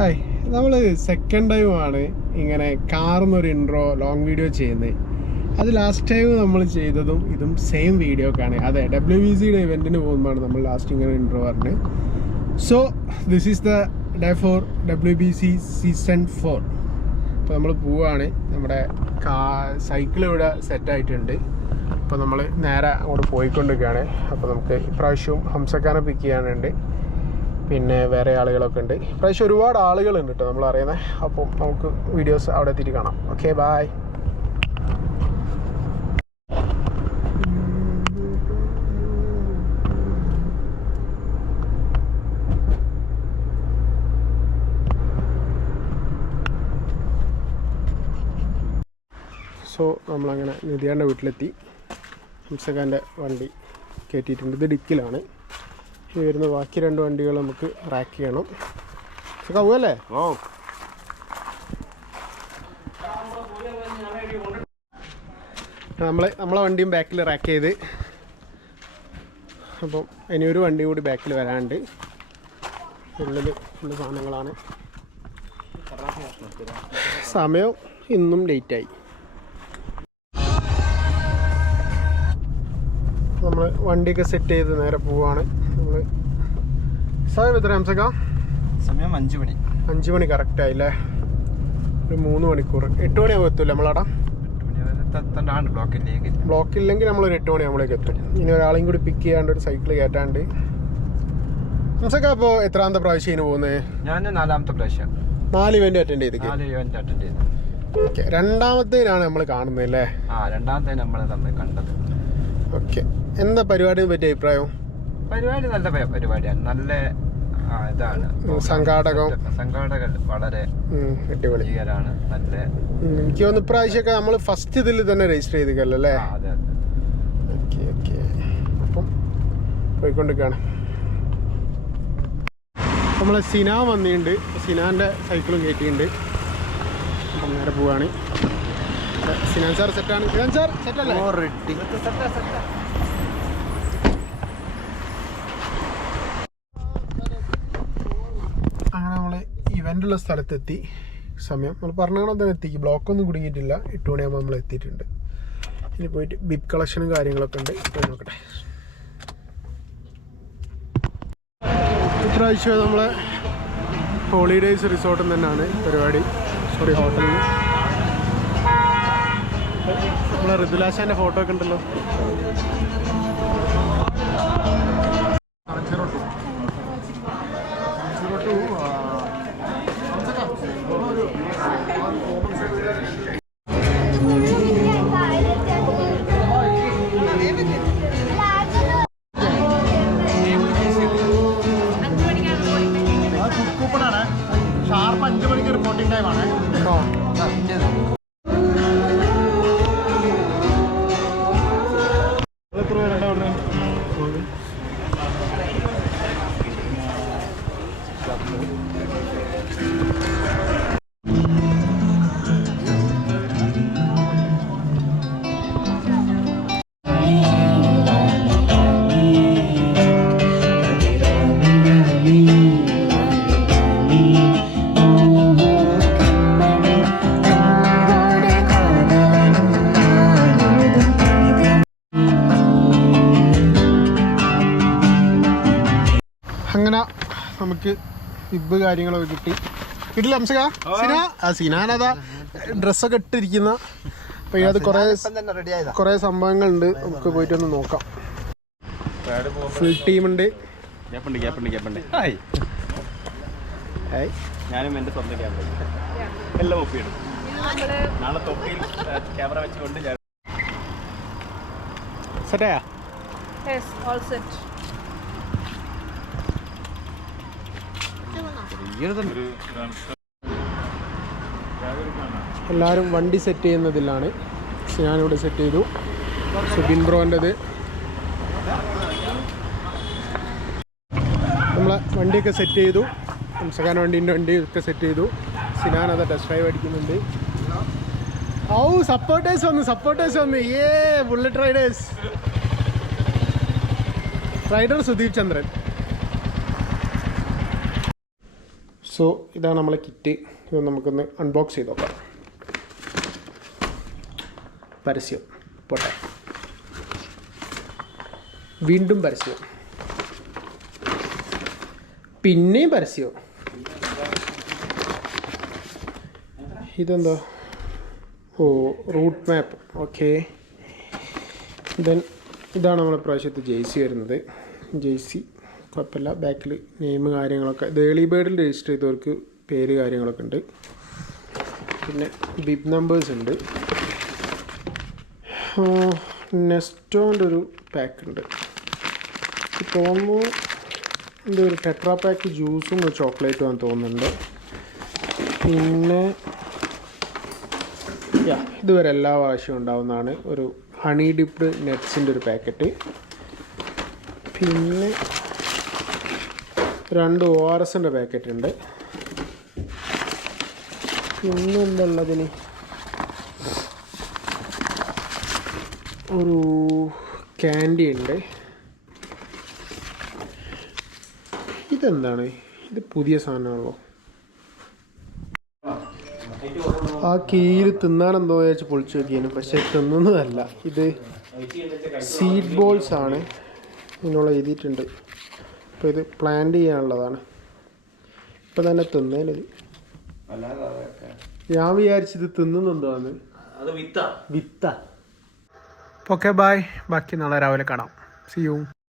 Hi, നമ്മൾ second ടൈമാണ് ഇങ്ങനെ കാറിന്നൊരു ഇൻട്രോ ലോങ് വീഡിയോ ചെയ്യുന്നത്. അത് ലാസ്റ്റ് ടൈം നമ്മൾ ചെയ്തതും ഇതും സെയിം വീഡിയോ ആണ്. അതെ, WBCയുടെ ഇവൻറ്റിന് പോകുമ്പോഴാണ് നമ്മൾ ലാസ്റ്റ് ഇങ്ങനെ ഇൻട്രോ പറഞ്ഞത്. So this is the day for WBC season 4. അപ്പോൾ നമ്മൾ പോവുകയാണ്. നമ്മുടെ സൈക്കിൾ ഇവിടെ സെറ്റായിട്ടുണ്ട്. അപ്പോൾ നമ്മൾ നേരെ അങ്ങോട്ട് പോയിക്കൊണ്ടിരിക്കുകയാണ്. അപ്പോൾ നമുക്ക് ഇപ്രാവശ്യവും ഹംസക്കാനെ പിക്ക് ചെയ്യാനുണ്ട്, പിന്നെ വേറെ ആളുകളൊക്കെ ഉണ്ട്. ഇപ്രാവശ്യം ഒരുപാട് ആളുകളുണ്ട് കേട്ടോ നമ്മൾ അറിയുന്നത്. അപ്പം നമുക്ക് വീഡിയോസ് അവിടെ എത്തിയിട്ട് കാണാം. Okay, bye. സോ നമ്മളങ്ങനെ നിധിയാൻ്റെ വീട്ടിലെത്തി. ഹംസക്കാൻ്റെ വണ്ടി കയറ്റിയിട്ടുണ്ട്. ഇത് ഡിക്കിലാണ്. ഈ വരുന്ന ബാക്കി 2 വണ്ടികൾ നമുക്ക് റാക്ക് ചെയ്യണം. കവുകല്ലേ? നമ്മളെ വണ്ടിയും ബാക്കിൽ റാക്ക് ചെയ്ത്. അപ്പം ഇനി ഒരു വണ്ടി കൂടി ബാക്കിൽ വരാനുണ്ട്. ഉള്ളിൽ ഫുള്ള് സാധനങ്ങളാണ്. സമയം ഇന്നും ലേറ്റായി. നമ്മൾ വണ്ടിയൊക്കെ സെറ്റ് ചെയ്ത് നേരെ പോവാണ്. നമ്മൾ സമയം എത്ര ഹംസക്ക? സമയം 5 മണി. 5 മണി കറക്റ്റായില്ലേ? ഒരു 3 മണിക്കൂർ. 8 മണിയാകുമ്പോൾ എത്തുമല്ലോ നമ്മളവിടെ. ബ്ലോക്ക് ഇല്ലെങ്കിൽ നമ്മളൊരു 8 മണിയാകുമ്പോഴേക്ക് എത്തും. ഇനി ഒരാളെയും കൂടി പിക്ക് ചെയ്യാണ്ട് ഒരു സൈക്കിൾ കയറ്റാണ്ട്. ഹംസക്ക അപ്പോൾ എത്രാമത്തെ പ്രാവശ്യം ഇതിന് പോകുന്നത്? ഞാൻ 4ാമത്തെ പ്രാവശ്യം. 4 ഇവന്റ് അറ്റൻഡ് ചെയ്ത്. ഓക്കെ, 2ാമത്തേനാണ് നമ്മൾ കാണുന്നത് അല്ലേ? രണ്ടാമത്തെ നമ്മൾ തമ്മിൽ കണ്ടത്. ഓക്കെ, എന്താ പരിപാടിയെ പറ്റിയ അഭിപ്രായം? പരിപാടി നല്ല പരിപാടിയാണ്. നല്ല ഇതാണ്. സംഘാടകർ വളരെ അടിപൊളിയാണ്. നല്ല എനിക്ക് തോന്നുന്നു ഇപ്രാവശ്യമൊക്കെ നമ്മൾ ഫസ്റ്റ് ഇതിൽ തന്നെ രജിസ്റ്റർ ചെയ്തിക്കല്ലേ? Okay okay. അപ്പം പോയിക്കൊണ്ടിരിക്കുകയാണ്. നമ്മളെ സിനാൻ വന്നിട്ടുണ്ട്. സിനാൻ്റെ സൈക്കിളും കയറ്റിയിട്ടുണ്ട്. അപ്പം നേരെ പോവാണ്. സിനാൻ സാർ സെറ്റാണ്. സിനാൻ സാർ സെറ്റല്ലേ? അങ്ങനെ നമ്മൾ ഇവൻ്റുള്ള സ്ഥലത്തെത്തി. സമയം നമ്മൾ പറഞ്ഞാൽ തന്നെ എത്തി. ബ്ലോക്കൊന്നും കുടുങ്ങിയിട്ടില്ല. 8 മണിയാകുമ്പോൾ നമ്മൾ എത്തിയിട്ടുണ്ട്. ഇനി പോയിട്ട് ബിപ്പ് കളക്ഷനും കാര്യങ്ങളൊക്കെ ഉണ്ട്. പോയി നോക്കട്ടെ. ഇപ്രാവശ്യം നമ്മളെ ഹോളിഡേയ്സ് റിസോർട്ടിൽ തന്നെയാണ് പരിപാടി. സോറി, ഹോട്ടലിൽ. നമ്മളെ ഋതുലാശാൻ്റെ ഫോട്ടോ ഒക്കെ ഉണ്ടല്ലോ. ഷാർപ്പ് 5 മണിക്ക് റിപ്പോർട്ടിംഗ് ടൈമാണ്. എത്ര പേരുണ്ട് അവിടെ? അങ്ങനെ നമുക്ക് ഇബ് കാര്യങ്ങളൊക്കെ കിട്ടില്ല ഹംസക? സിനാനതാ ഡ്രസ്സൊക്കെ ഇട്ടിരിക്കുന്ന. അപ്പോൾ ഇതിനകത്ത് കുറേ സംഭവങ്ങളുണ്ട്. നമുക്ക് പോയിട്ടൊന്ന് നോക്കാം. ഫുൾ ടീമുണ്ട്. ഞാനും എൻ്റെ സ്വന്തം ക്യാമറ എല്ലാം ഒപ്പിയിടും. നാളെ തൊപ്പിയിൽ ക്യാമറ വെച്ചുകൊണ്ട് സെറ്റായാ? എല്ലാവരും വണ്ടി സെറ്റ് ചെയ്യുന്നതിലാണ്. ഞാനിവിടെ സെറ്റ് ചെയ്തു. സുബിൻ ബ്രോൻ്റെത്. നമ്മളെ വണ്ടിയൊക്കെ സെറ്റ് ചെയ്തു. ഹംസഖാൻ വണ്ടിയൊക്കെ സെറ്റ് ചെയ്തു. സിനാൻ അത് ടെസ്റ്റ് ഡ്രൈവ് അടിക്കുന്നുണ്ട്. സപ്പോർട്ടേഴ്സ് വന്നു. ബുള്ളറ്റ് റൈഡർ സുദീപ് ചന്ദ്രൻ. സോ ഇതാണ് നമ്മളെ കിറ്റ്. ഇത് നമുക്കൊന്ന് അൺബോക്സ് ചെയ്ത് നോക്കാം. പരസ്യം പോട്ടെ, വീണ്ടും പരസ്യം, പിന്നെയും പരസ്യം. ഇതെന്താ? ഓ, റൂട്ട് മാപ്പ്. ഓക്കെ, ദെൻ ഇതാണ് നമ്മളെ പ്രാവശ്യത്തെ ജേഴ്സി വരുന്നത്. ജേഴ്സി കുഴപ്പമില്ല. ബാക്കിൽ നെയിം കാര്യങ്ങളൊക്കെ ഇത് ഏർലി ബേർഡിൽ രജിസ്റ്റർ ചെയ്തവർക്ക് പേര് കാര്യങ്ങളൊക്കെ ഉണ്ട്. പിന്നെ ബിബ് നമ്പേഴ്സ് ഉണ്ട്. നെസ്റ്റോൻ്റെ ഒരു പാക്ക് ഉണ്ട്. തോന്നുന്നു ഇത് ഒരു ടെട്രാ പാക്ക് ജ്യൂസും ഒരു ചോക്ലേറ്റും ആണെന്ന് തോന്നുന്നുണ്ട്. പിന്നെ ഇതുവരെ എല്ലാ പ്രാവശ്യവും ഉണ്ടാവുന്നതാണ് ഒരു ഹണി ഡിപ്ഡ് നട്ട്സിൻ്റെ ഒരു പാക്കറ്റ്. പിന്നെ 2 ORSൻ്റെ പാക്കറ്റ് ഉണ്ട്. പിന്നെ എന്തുള്ളതിന് ഒരു ക്യാൻഡി ഉണ്ട്. ഇതെന്താണ്? ഇത് പുതിയ സാധനമാണല്ലോ. ആ കീയിൽ തിന്നാനെന്തോ വെച്ച് പൊളിച്ചു നോക്കിയാണ്, പക്ഷെ തിന്നുന്നതല്ല. ഇത് സീഡ് ബോൾസ് ആണ്, ഇതിനുള്ള എഴുതിയിട്ടുണ്ട്. അപ്പോൾ ഇത് പ്ലാന്റ് ചെയ്യാനുള്ളതാണ്. ഇപ്പം തന്നെ തിന്നേനത്. ഞാൻ വിചാരിച്ചത് തിന്നുന്നുണ്ടോന്ന്. വിത്ത. Okay, by. ബാക്കി നാളെ രാവിലെ കാണാം. See U.